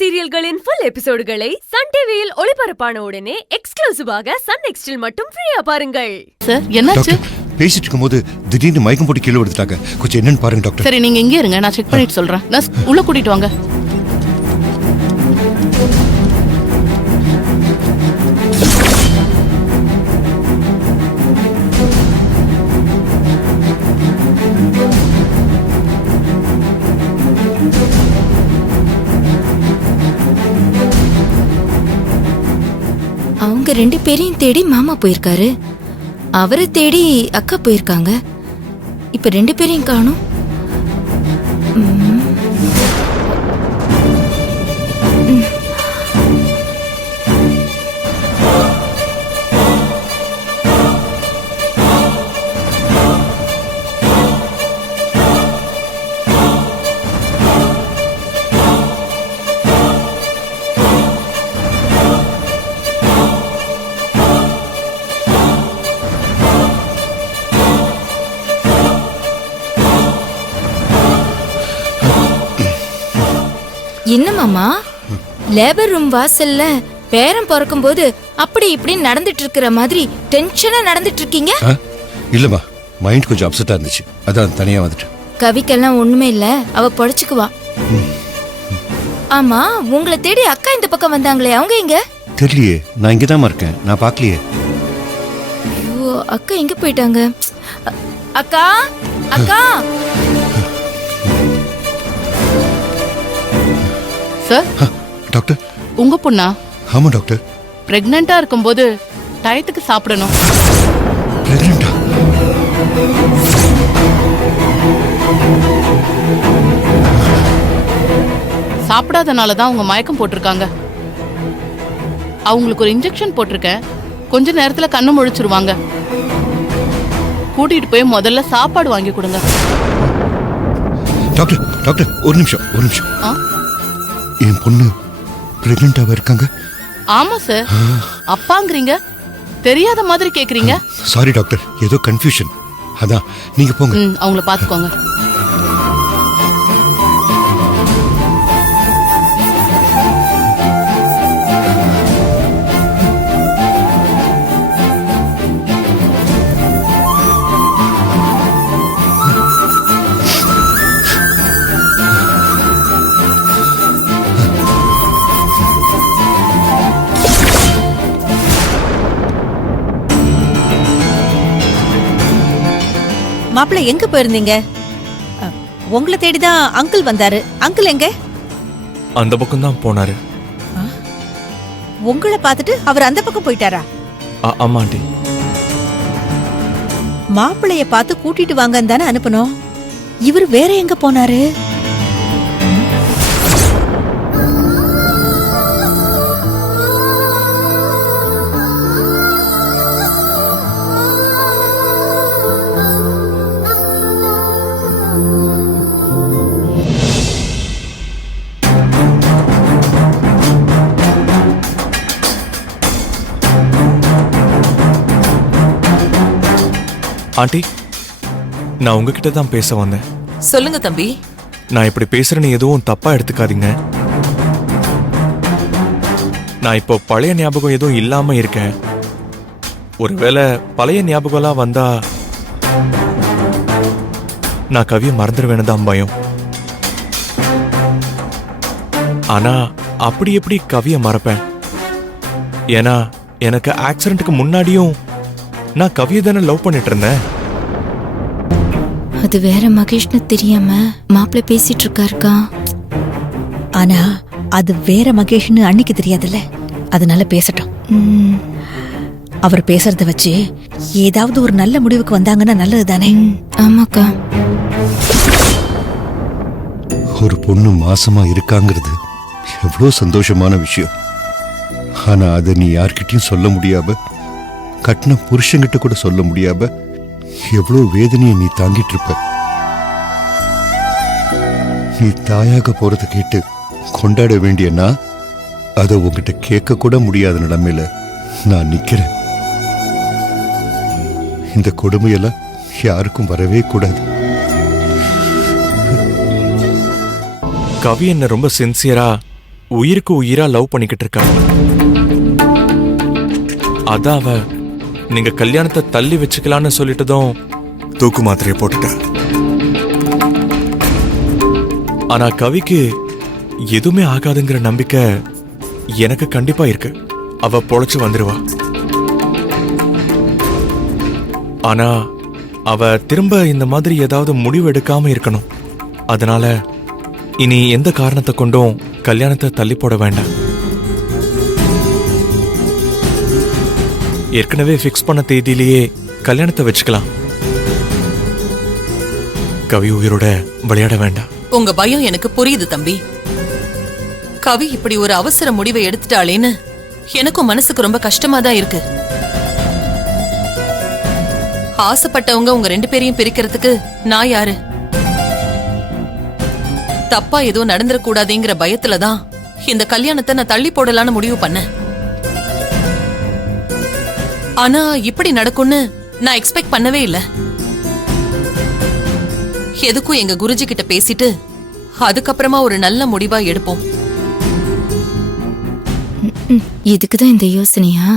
சீரியல்களின் full எபிசோடுகளை Sun டிவியில் ஒளிபரப்பான உடனே எக்ஸ்க்ளூசிவாக சன் நெக்ஸ்டில் மட்டும் ஃப்ரீயா பாருங்கள். சார் என்னாச்சு? பேசிட்டு இருக்கும்போது திடீர்னு மயக்கம் போட்டு கீழே விழுந்துட்டாங்க. கொஞ்சம் என்னன்னு பாருங்க டாக்டர். சரி நீங்க இங்கே இருங்க, நான் செக் பண்ணிட்டு சொல்றேன். நர்ஸ் உள்ள கூட்டிட்டு வாங்க. அவங்க ரெண்டு பேரையும் தேடி மாமா போயிருக்காரு, அவரை தேடி அக்கா போயிருக்காங்க. இப்ப ரெண்டு பேரையும் காணோம். என்ன மாமா, லேபர் ரூம் வாசல்ல பேரம் பிறக்கும் போது அப்படி இப்படி நடந்துட்டு இருக்கிற மாதிரி டென்ஷனா நடந்துட்டு இருக்கீங்க? இல்லம்மா, மைண்ட் கொஞ்சம் அப்செட்டா இருந்துச்சு, அதான் தனியா வந்துட்டேன். கவிக்கெல்லாம் ஒண்ணுமே இல்ல, அவ பொழைச்சுக்குவா. ஆமா, உங்களை தேடி அக்கா இந்த பக்கம் வந்தாங்களே, அவங்க எங்க? தெரியலையே, நான் இங்கதான் இருக்கேன், நான் பாக்கலையே. ஐயோ, அக்கா எங்க போயிட்டாங்க? அக்கா, அக்கா. சார் டாக்டர், உங்க பொண்ணா? ஆமா டாக்டர். பிரெக்னண்டா இருக்கும்போது டயத்துக்கு சாப்பிடணும். பிரெக்னண்டா? சாப்பிடாதனால தான் அவங்க மயக்கம் போட்டிருக்காங்க. அவங்களுக்கு ஒரு இன்ஜெக்ஷன் போட்டிருக்கேன், கொஞ்ச நேரத்துல கண்ணு முழிச்சிருவாங்க. கூட்டிட்டு போய் முதல்ல சாப்பாடு வாங்கி கொடுங்க. டாக்டர் டாக்டர், ஒரு நிமிஷம். என் பொண்ணு பிரெக்னண்டாவா இருக்காங்க? ஆமா சார். அப்பாங்கிறீங்க, தெரியாத மாதிரி கேக்குறீங்க. சாரி டாக்டர், ஏதோ கன்ஃபியூஷன், அதான். நீங்க போங்க. அவங்கள பாத்துக்கோங்க. மாப்பிள்ள எங்க போயிருந்தீங்க? உங்களை தேடிதான் அங்கிள் வந்தாரு. அங்கிள் எங்க? அந்த பக்கம் தான் போனாரு. உங்களை பார்த்துட்டு அவர் அந்த பக்கம் போயிட்டாரா? ஆமா ஆண்டி. மாப்பிள்ளைய பார்த்து கூட்டிட்டு வாங்கன்னு தானே அனுப்பணும். இவர் வேற எங்க போனாரு? ஆண்டி, நான் உங்ககிட்ட தான் பேச வந்தேன். சொல்லுங்க தம்பி. நான் இப்படி பேசுறேன்னு எதுவும் தப்பா எடுத்துக்காதீங்க. நான் இப்போ பழைய ஞாபகம் எதுவும் இல்லாம இருக்கேன். ஒருவேளை பழைய ஞாபகம்லாம் வந்தா நான் கவியை மறந்துடுவேன்னு தான் பயம். ஆனா அப்படி எப்படி கவியை மறப்பேன்? ஏன்னா எனக்கு ஆக்சிடென்ட்டுக்கு முன்னாடியும் நான் கவியை தானே லவ் பண்ணிட்டு இருந்தேன். அது வேற மகேஷ்னு தெரியாம மாப்பிள்ள பேசிட்டு இருக்காருக்கா. ஆனா அது வேற மகேஷ்னு அன்னைக்கு தெரியாதுல்ல, அதனால பேசட்டும். அவர் பேசுறத வச்சு ஏதாவது ஒரு நல்ல முடிவுக்கு வந்தாங்கன்னா நல்லது தானே? ஆமாக்கா. ஒரு பொண்ணு மாசமா இருக்காங்கிறது எவ்வளவு சந்தோஷமான விஷயம். ஆனா அதை நீ யார்கிட்டயும் சொல்ல முடியாம, கட்டின புருஷங்கிட்ட கூட சொல்ல முடியாம எவ்வளவு வேதனையை நீ தாங்கிட்டு இருப்ப. நீ தாயாக போறதை கேட்டு கொண்டாட வேண்டியனா அதை உங்ககிட்ட கேட்க கூட முடியாத நிலைமையில நான் நிக்கிறேன். இந்த கொடுமையெல்லாம் யாருக்கும் வரவே கூடாது. கவி என்ன ரொம்ப சின்சியரா உயிருக்கு உயிரா லவ் பண்ணிக்கிட்டு இருக்கா. அதான் அவ நீங்க கல்யாணத்தை தள்ளி வச்சுக்கலான்னு சொல்லிட்டதும் தூக்கு மாத்திரையை போட்டுட்டா. ஆனா கவிக்கு எதுவுமே ஆகாதுங்கிற நம்பிக்கை எனக்கு கண்டிப்பா இருக்கு. அவ பொழைச்சு வந்துருவா. ஆனா அவ திரும்ப இந்த மாதிரி ஏதாவது முடிவு எடுக்காம இருக்கணும். அதனால இனி எந்த காரணத்தை கொண்டும் கல்யாணத்தை தள்ளி போட வேண்டாம். ஏற்கனவே ஃபிக்ஸ் பண்ண தேதியிலேயே கல்யாணத்தை வச்சுக்கலாம். கவி உயிரோட விளையாட வேண்டாம். உங்க பயம் எனக்கு புரியுது தம்பி. கவி இப்படி ஒரு அவசர முடிவை எடுத்துட்டாளேன்னு எனக்கும் மனசுக்கு ரொம்ப கஷ்டமா தான் இருக்கு. ஆசைப்பட்டவங்க உங்க 2 பேரையும் பிரிக்கிறதுக்கு நான் யாரு? தப்பா எதுவும் நடந்துடக்கூடாதுங்கிற பயத்துலதான் இந்த கல்யாணத்தை நான் தள்ளி போடலான்னு முடிவு பண்ணேன். ஆனா இப்படி நடக்கும்னு நான் எக்ஸ்பெக்ட் பண்ணவே இல்லை. எதுக்கும் எங்க குருஜி கிட்ட பேசிட்டு அதுக்கப்புறமா ஒரு நல்ல முடிவா எடுப்போம். இதுக்குதான் இந்த யோசனையா?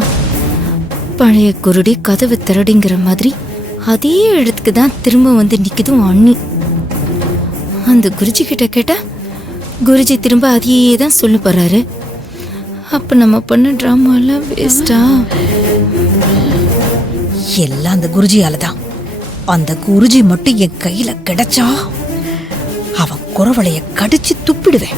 பழைய குருடி கதவு திரடிங்கிற மாதிரி அதே இடத்துக்கு தான் திரும்ப வந்து நிக்குதும் அண்ணி. அந்த குருஜி கிட்ட கேட்டா குருஜி திரும்ப அதையே தான் சொல்ல போறாரு. அப்ப நம்ம பண்ண டிராமா எல்லாம் வேஸ்டா? எல்லாம் அந்த குருஜியால தான். அந்த குருஜி மட்டும் என் கையில கிடைச்சா அவன் குறவளைய கடிச்சு துப்பிடுவேன்.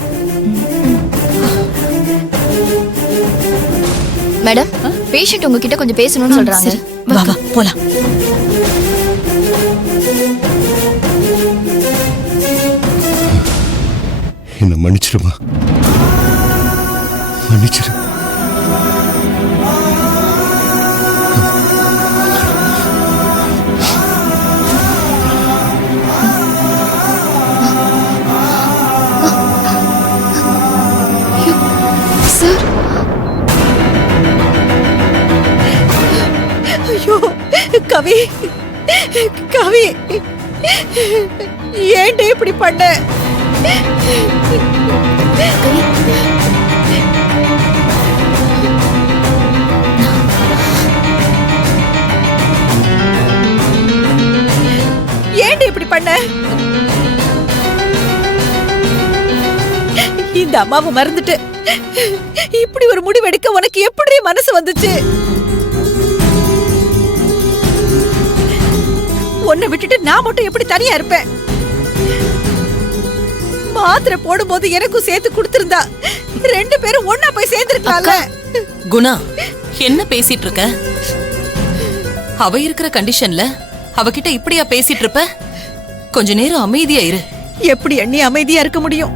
மேடம், பேஷண்ட் உங்ககிட்ட கொஞ்சம் பேசணும்னு சொல்றாங்க. வா வா போலாம். என்ன மன்னிச்சிருமா, மன்னிச்சிரு. ஐயோ கவி, கவி ஏன்டே இப்படி பண்ண? ஏன்டே இப்படி பண்ண? இந்த அம்மாவை மறந்துட்டு இப்படி ஒரு முடிவெடுக்க உனக்கு எப்படி மனசு வந்துச்சு? உன்னை விட்டுட்டு நான் மட்டும் எப்படி தனியா இருப்பேன்? மாத்திரை போடும்போது எனக்கும் சேர்த்து கொடுத்திருந்தா 2 பேரும் ஒன்னா போய் சேர்ந்திருக்கலாம்ல. குணா, என்ன பேசிட்டு இருக்க? அவ இருக்கிற கண்டிஷன்ல அவகிட்ட இப்படியா பேசிட்டு இருப்ப? கொஞ்ச நேரம் அமைதியா இரு. எப்படி அண்ணி அமைதியா இருக்க முடியும்?